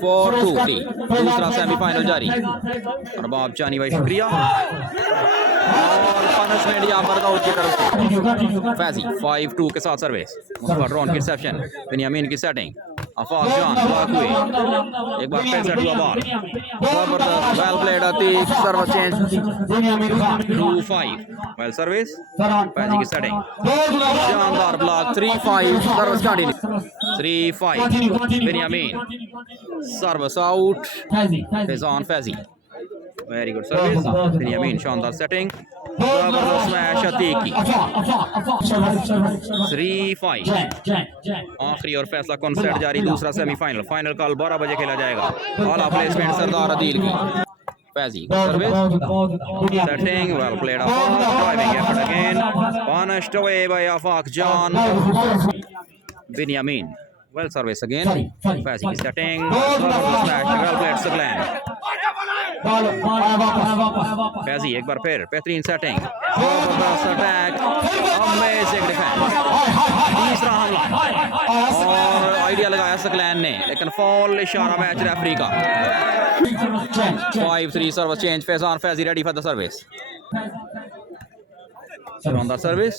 4-2, दूसरा सेमीफाइनल जारी। अरबाब चानी भाई शुक्रिया। और फाइनल रिप्लेसमेंट यहाँ पर आउट की तरफ से फैजी 5-2 के साथ सर्विस मुस्तफा ड्रोन की रिसेप्शन बिन्यामीन की सेटिंग आफाक जान ब्लॉक हुए एक बार फिर सेट हुआ बॉल जबरदस्त well played Atiq service change 2-5 well service Faizi की सेटिंग शानदार block 3-5 service continue 3-5 Binyamin service out Faizan Faizi very good service Binyamin शानदार सेटिंग जबरदस्त स्मैश अतीक की 3-5 आखिरी और फैसला कौन सेट जारी दूसरा सेमीफाइनल फाइनल कल 12 बजे खेला जाएगा ऑल प्लेसमेंट सरदार अदील की Faizi service setting well played Afaq driving effort again punished away by Afaq Jaan Binyamin well service again Faizi setting smash well played Saqlain Faizi एक बार फिर बेहतरीन सेटिंग जबरदस्त अटैक अमेजिंग डिफेंस तीसरा हमला और आइडिया लगाया Saqlain ने लेकिन फॉल इशारा मैच रेफरी का 5-3 service change Faizan Faizi ready for the service on the service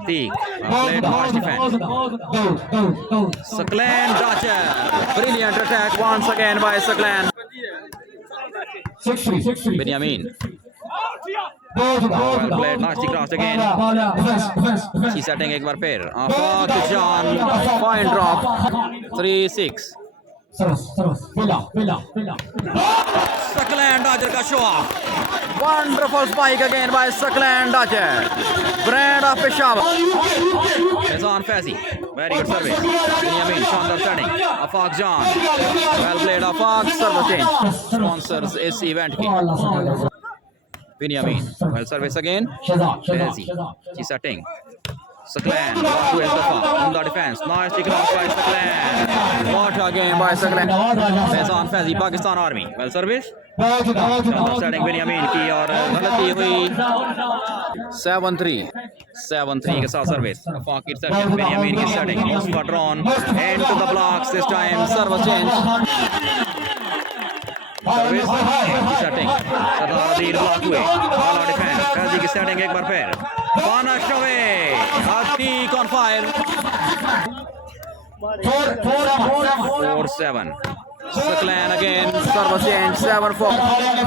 Atiq played harsh defense Saqlain Dodger brilliant attack once again by Saqlain Binyamin well played nasty cross again अच्छी setting एक बार फिर आफाक जान fine drop 3-6 Saqlain Dodger का show wonderful spike again by Saqlain Dodger brand of Peshawar Faizan Faizi very good service Binyamin शानदार setting Afaq Jaan well played Afaq service change sponsors इस event की Binyamin well service again Faizi अच्छी setting Saqlain who is the far on the defense nicely crossed by Saqlain what a game by Saqlain Faizan Faizi Pakistan Army well service setting Binyamin की और गलती हुई 7-3 के साथ service आफाक की setting Binyamin की setting Mustafa ड्रोन into the blocks this time service change service setting Sardar Adeel block हुए ऑल डिफेंस फैजी की सेटिंग एक बार फिर punished away Atiq on fire 4-7 Saqlain again service change 7-4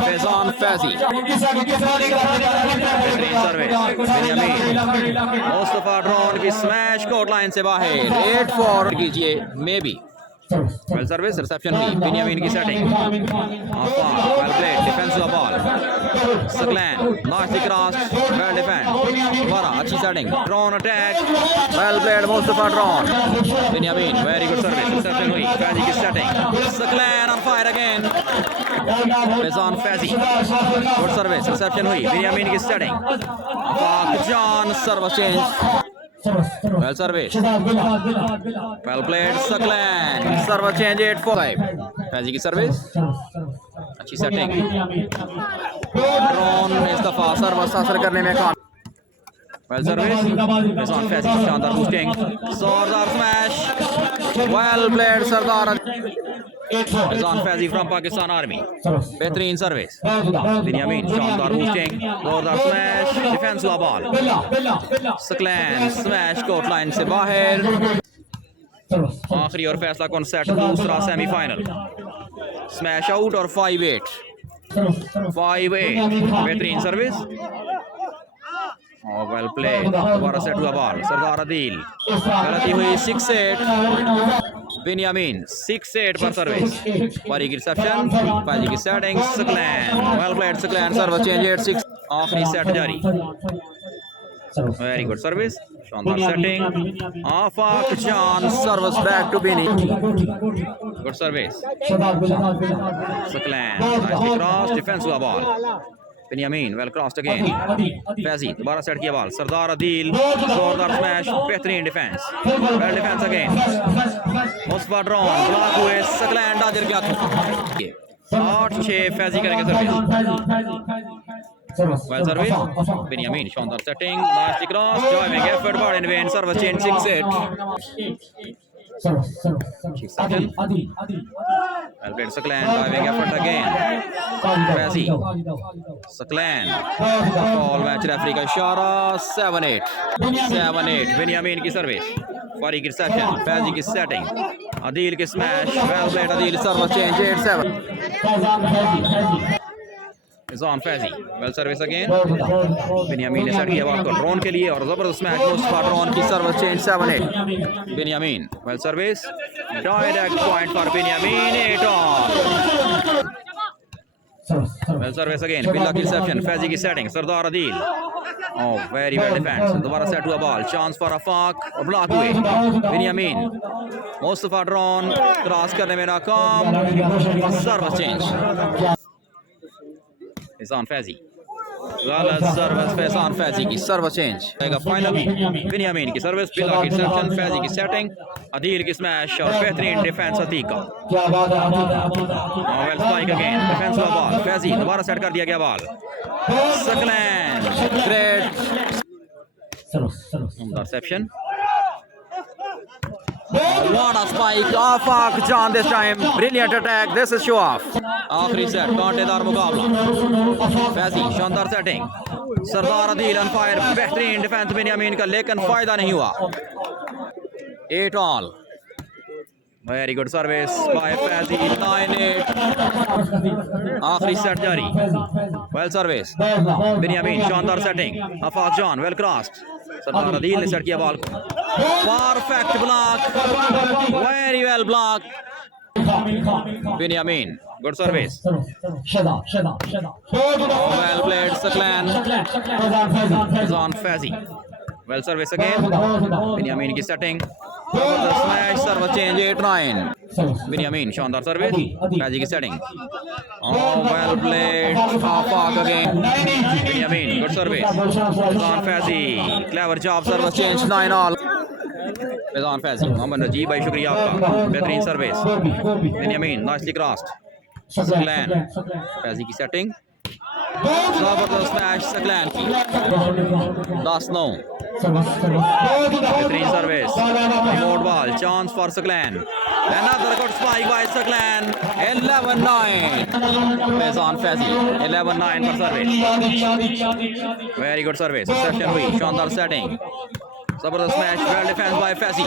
Faizan Faizi बेहतरीन सर्विस बिन्यामीन मुस्तफा ड्रोन की स्मैश कोर्ट लाइन से बाहर 8-4 कीजिए maybe well service reception हुई बिन्यामीन की setting Afaq well played defence of ball Saqlain nicely cross well defend दोबारा अच्छी setting drone attack well played Mustafa Drone Binyamin very good service reception हुई फैजी की setting Saqlain on fire again Faizan Faizi good service reception हुई बिन्यामीन की setting Afaq Jaan service change well service well played Saqlain service change 8-5 Faizi की service अच्छी setting drone इस दफा service हासिल करने में काम well service Faizan Faizi शानदार boosting Sardar smash well played Sardar Faizan Faizi from Pakistan Army बेहतरीन सर्विस बिन्यामीन शानदार बूस्टिंग जोरदार स्मैश डिफेंस हुआ ball Saqlain smash court line से बाहर आखिरी और फैसला कौन सेट दूसरा सेमीफाइनल स्मैश आउट और 5-8 बेहतरीन सर्विस वेल प्ले दोबारा सेट हुआ बॉल सरदार अदील गलती हुई 6-8 बिन्यामीन 6-8 पर सर्विस वाली की रिसेप्शन फैजी की setting Saqlain well played Saqlain service change 8-6 आखिरी सेट जारी वेरी गुड सर्विस शानदार setting Afaq Jaan service back to Binny good service Saqlain nicely cross defence हुआ बॉल बिन्यामीन वेल क्रॉस्ड अगेन फैजी दोबारा सेट किया बॉल सरदार अदील जोरदार स्मैश बेहतरीन defence well defence again Mustafa drone block हुए Saqlain Dodger के हाथों 8-6 फैजी करेंगे सर्विस वेल सर्विस बिन्यामीन शानदार setting nicely cross driving effort ball in when service change 6-8 Well played Saqlain, diving effort again. Faizi, Saqlain, ball match referee का इशारा. 7-8. Binyamin की service, फारिक की reception, Faizi की सेटिंग, अदील की smash. Well played Adeel, service change. 8-7. Faizan Faizi, well service again. Binyamin ने set किया ball को drone के लिए और जबरदस्त स्मैश. मुस्तफा ड्रोन की service change. 7-8. Binyamin, well service, direct point for Binyamin. 8 on. Well service again. Billah की रिसेप्शन, फैजी की setting, Sardar Adeel. Oh, very well defense. दोबारा सेट हुआ बॉल. Chance for Afaq और ब्लॉक हुए. Binyamin, मुस्तफा ड्रोन क्रॉस करने में नाकाम. Service change. Faizan Faizi, गलत सर्विस. फैजान फैजी की सर्विस चेंज. फाइनल बिन्यामीन की सर्विस, बिल्ला की रिसेप्शन, फैजी की सेटिंग, अदील की स्मैश और बेहतरीन डिफेंस अतीक का. Well spike again. डिफेंस हुआ बॉल. फैजी दोबारा सेट कर दिया गया ball. Saqlain, great reception. What a spike. Afaq Jaan this time. Brilliant attack. This is show off. आखिरी सेट कांटेदार मुकाबला. फैजी शानदार setting. Sardar Adeel on fire. बेहतरीन डिफेंस बिन्यामीन का, लेकिन फायदा नहीं हुआ. 8 all. Very good service by Faizi. 9-8. आखिरी सेट जारी. वेल सर्विस बिन्यामीन, शानदार सेटिंग. आफाक जान वेल क्रॉस्ड. सरदार अदील ने सेट किया बॉल को. Perfect block. Very well block. Binyamin, good service. Well played Saqlain. Faizan Faizi, well service again. Binyamin की setting. Smash service change. 8-9. Binyamin शानदार service. Faizi की setting. Oh, well played. Afaq again. Binyamin, good service. Faizan Faizi, clever job. Service change. 9 all. Faizan Faizi, Mohammad Najeeb भाई शुक्रिया आपका, बेहतरीन service. Binyamin nicely crossed. Saqlain, Faizi की setting. जबरदस्त smash Saqlain की. 10-9. बेहतरीन service. Remote ball. Chance for Saqlain. Another good spike by Saqlain. 11-9. Faizan Faizi 11-9 पर service. Very good service. Reception हुई. शानदार सेटिंग. जबरदस्त smash. Well defense by Faizi.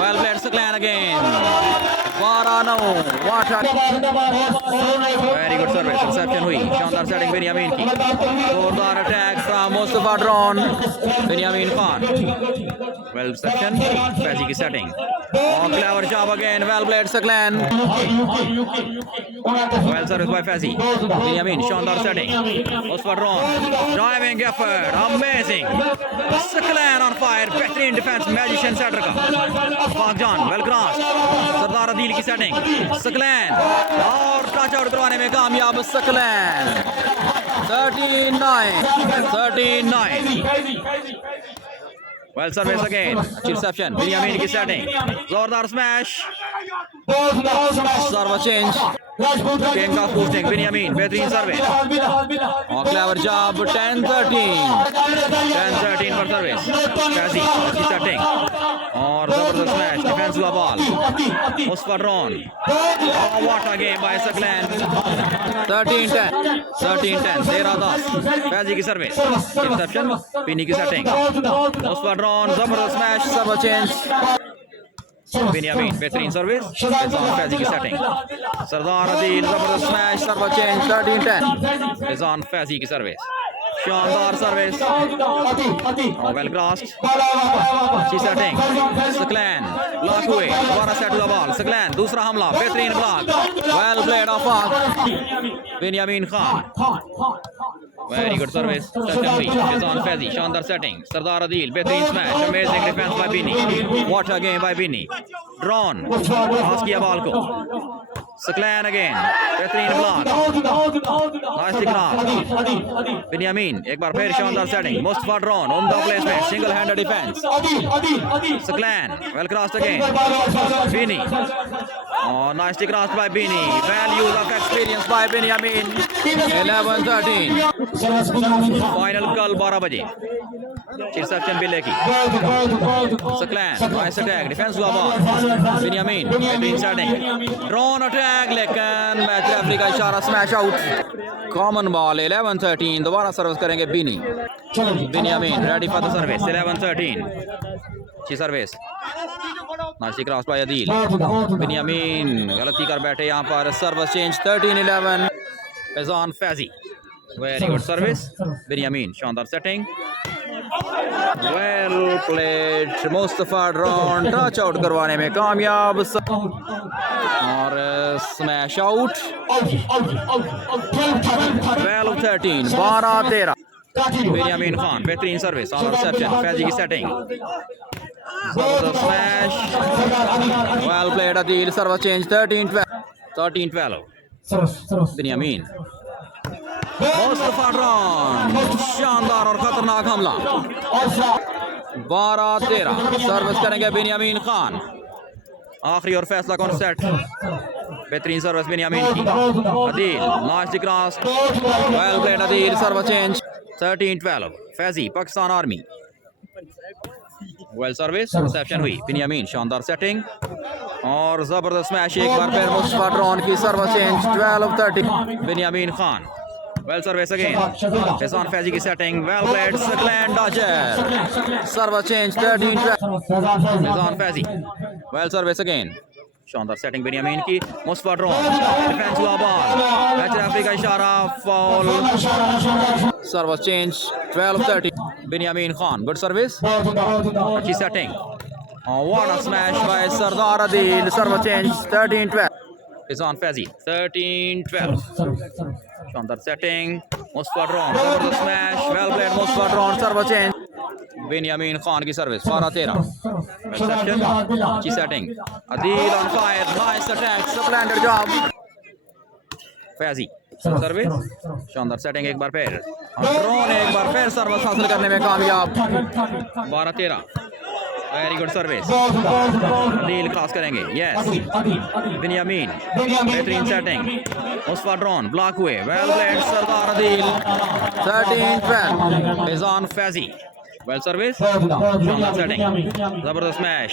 Well played Saqlain again. 12-9. What a very good service. Reception हुई. शानदार setting Binyamin की. जोरदार attack from Mustafa Drone. Binyamin Khan. Well reception. Faizi की setting. और clever job again. Well played Saqlain. Well service by Faizi. Binyamin शानदार setting. Mustafa Drone. Driving effort. Amazing. Saqlain on fire. बेहतरीन defence. Magician setter का. आफाक जान वेल क्रॉस. सरदार अदील की सेटिंग. Saqlain और टच आउट करवाने में कामयाब Saqlain. 13-9. Well service again. Reception. Binyamin की सेटिंग. जोरदार smash. Serve change. King of boosting. Binyamin बेहतरीन सर्विस. और क्लेवर जॉब. 10-13 पर सर्विस. फैजी की सेटिंग और जबरदस्त स्मैश. डिफेंस हुआ ball. Mustafa Drone. What a game by Saqlain. 13-10. 13-10. फैजी की सर्विस. रिसेप्शन. पिनी की सेटिंग. मुस्तफा ड्रोन. जबरदस्त स्मैश. Serve change. Binyamin बेहतरीन सर्विस. फैजी की सेटिंग. सरदार अदील जबरदस्त smash. Serve change. 13-10. Faizan Faizi की सर्विस. शानदार सर्विस. Well crossed. अच्छी सेटिंग. Saqlain ब्लॉक हुए. दोबारा सेट हुआ बॉल. Saqlain दूसरा हमला. बेहतरीन block. Well played Afaq. Binyamin Khan. Very good service. Session हुई. फैजान फैजी शानदार सेटिंग. सरदार अदील बेहतरीन smash. Amazing defense by Bini. What a game by Bini. Drone pass किया बॉल को. Saqlain again. बेहतरीन ब्लॉक. Nicely cross. बिन्यामीन एक बार फिर शानदार सेटिंग. मुस्तफा ड्रोन उम्दा placement. Single handed defence. Saqlain well crossed again. Bini Oh, nicely crossed by Bini. Well use of experience by Binyamin. 11-13. Final कल 12 बजे. Interception भी लेगी. Saqlain, nice attack. Defense हुआ ball. Binyamin, between starting. Drone attack लेकिन match referee का इशारा smash out. Common ball 11-13. दोबारा service करेंगे Bini. Binyamin ready for the service. 11-13. अच्छी service. Nice cross by Adeel. Binyamin गलती कर बैठे यहाँ पर. Service change 13-11. Faizan Faizi. Very good service. Binyamin शानदार सेटिंग. Well played. मुस्तफा ड्रोन टच आउट करवाने में कामयाब और स्मैश आउट. 12-13. 12-13. बिन्यामीन खान बेहतरीन सर्विस और रिसेप्शन. फैजी की setting. Smash. Well played Adeel. Server change 13-12. Binyamin. Mustifa Dron. शानदार और खतरनाक हमला. 12-13. सर्विस करेंगे बिन्यामीन खान. आखिरी और फैसला कौन सेट. बेहतरीन सर्विस बिन्यामीन की. Adeel nice cross. Well played Adeel. Server change 13-12. Faizi Pakistan army. Well service. Reception हुई. बिन्यामीन शानदार सेटिंग और जबरदस्त मैच. एक बार फिर मुस्तफा ड्रोन की service change 12-13. Binyamin Khan. Well service again. Faizan Faizi की सेटिंग. Well played. सaqlain डॉजर. Service change 13-12. Faizan Faizi. Well service again. शानदार सेटिंग बिन्यामीन की. मुस्तफा ड्रोन. डिफेंस हुआ बॉल. मैच रेफरी का इशारा. Foul. Service change 12-13. Binyamin Khan, good service. अच्छी setting. What a smash by Sardar Adeel. Server change 13-12. Faizan Faizi 13-12. शानदार setting. Mustifa Dron. Jabardast smash. Well played Mustifa Dron. Server change. Binyamin Khan की service 12-13. Reception. अच्छी setting. Adeel on fire. Nice attack. Splendid job. Faizi. Service शानदार setting. एक बार फिर drone एक बार फिर सर्विस हासिल करने में कामयाब. 12-13. Very good service. Deal cross करेंगे. यस. बिन्यामीन बेहतरीन सेटिंग. मुस्तफा ड्रोन ब्लॉक हुए. Well played Sardar Adeel. 13-12. Faizan Faizi. Well service शानदार सेटिंग. जबरदस्त मैच.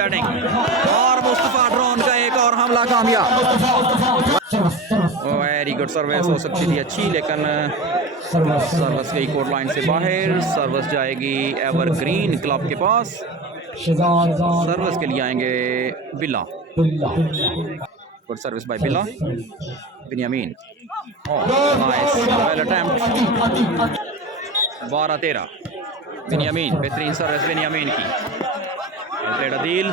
सेटिंग और मुस्तफा ड्रोन का एक और हमला कामयाब. वेरी गुड सर्विस हो सकती थी अच्छी लेकिन सर्विस गई कोर्ट लाइन से बाहर. सर्विस जाएगी एवरग्रीन क्लब के पास. सर्विस के लिए आएंगे बिल्ला. Good service by Billa. Binyamin. Nice well attempt. 12-13. Binyamin बेहतरीन सर्विस बिन्यामीन की. Played Adeel.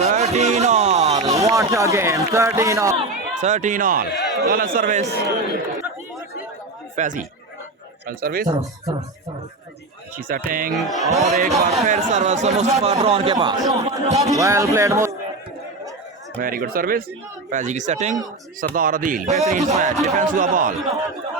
13-all. What a game. 13-all. 13-all. गलत सर्विस. फैजी. सर्विस अच्छी सेटिंग और एक बार फिर सर्विस मुस्तफा ड्रोन के पास. Well played. Very good service. Faizi की सेटिंग. सरदार अदील बेहतरीन स्मैश. डिफेंस हुआ बॉल.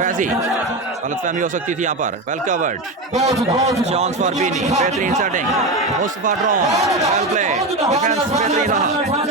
फैजी. गलतफहमी हो सकती थी यहाँ पर. Well covered. Chance for Bini. बेहतरीन setting. Mustafa drone. Well played. Defence बेहतरीन रहा.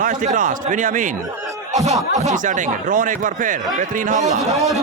Nicely crossed. बिन्यामीन अच्छी सेटिंग. ड्रोन एक बार फिर बेहतरीन हमला.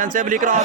Sensibly cross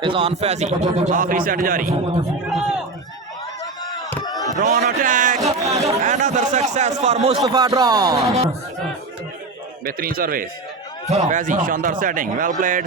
Faizan Faizi. आखिरी सेट जारी. Drone attack. Another success for Mustifa Dron. बेहतरीन सर्विस. फैजी शानदार setting. Well played.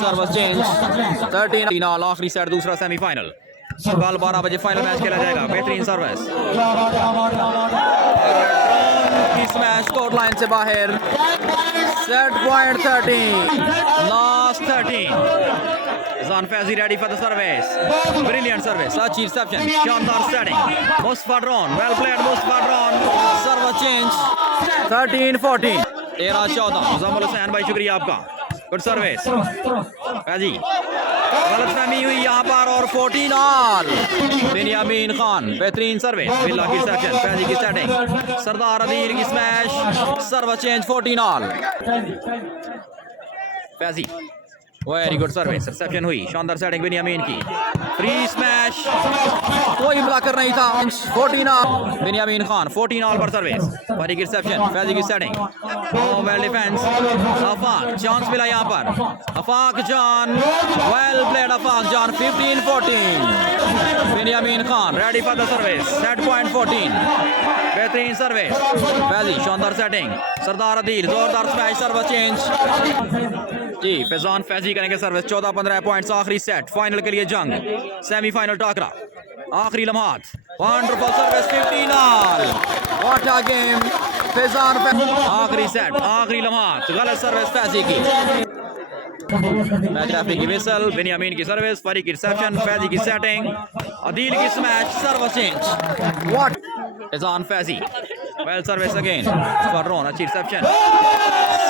Service change 13-all. आखिरी सेट दूसरा सेमीफाइनल. कल 12 बजे फाइनल मैच खेला जाएगा. बेहतरीन सर्विस. स्मैश कोर्ट लाइन से बाहर. Set point 13. Last 13. Faizan Faizi ready for the service. Brilliant service. अच्छी reception. शानदार setting. Mustifa Dron. Well played Mustifa Dron. Server change. 13-14. 13-14. Muzammil Hussain भाई शुक्रिया आपका. Good service. फैजी. गलतफहमी हुई यहाँ पर और 14-all. बिन्यामीन खान बेहतरीन सर्विस. बिल्ला की रिसेप्शन. फैजी की सेटिंग. सरदार अदील की smash. Server change 14-all. Faizi very good service, reception हुई, शानदार सेटिंग बिन्यामीन की, फ्री स्मैश, कोई ब्लॉकर नहीं था। 14 ऑल बिन्यामीन खान, 14 ऑल पर सर्विस, फरी की रिसेप्शन, फैजी की सेटिंग, वेल डिफेंस, आफाक चांस मिला यहाँ पर, आफाक जान, well played Afaq Jan, 15-14, Binyamin Khan ready for the service, set point 14, बेहतरीन सर्विस, फैजी शानदार सेटिंग, सरदार अदील जोरदार स्मैश, सर्विस चेंज जी, फैजान फैजी करेंगे सर्विस, 14-15 पॉइंट्स, आखिरी सेट, फाइनल के लिए जंग, सेमीफाइनल टाकरा, आखिरी लम्हात, wonderful service, 15 all, what a game, Faizan आखिरी सेट, आखिरी लम्हात, गलत सर्विस फैजी की, मैच रेफरी की विसल, बिन्यामीन की सर्विस, फरी की रिसेप्शन, फैजी की सेटिंग, अदील की smash, service change, what Faizan Faizi, well service again, drone अच्छी रिसेप्शन,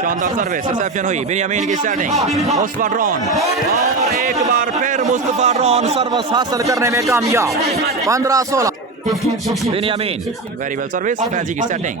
शानदार सर्विस, रिसेप्शन हुई, बिन्यामीन की सेटिंग, मुस्तफा ड्रोन, और एक बार फिर मुस्तफा ड्रोन सर्विस हासिल करने में कामयाब, 15-16, बिन्यामीन वेरी वेल सर्विस, फैजी की सेटिंग,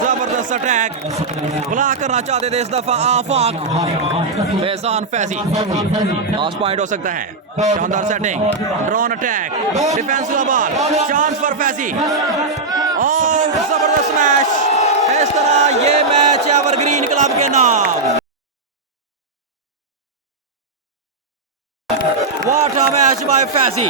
जबरदस्त अटैक, ब्लॉक करना चाहते थे इस दफा आफाक, फैजान फैजी, लास्ट पॉइंट हो सकता है, शानदार सेटिंग, ड्रोन अटैक, डिफेंस का बॉल, चांस फॉर फैजी, और जबरदस्त मैच, इस तरह ये मैच एवरग्रीन क्लब के नाम, what a match by Faizi.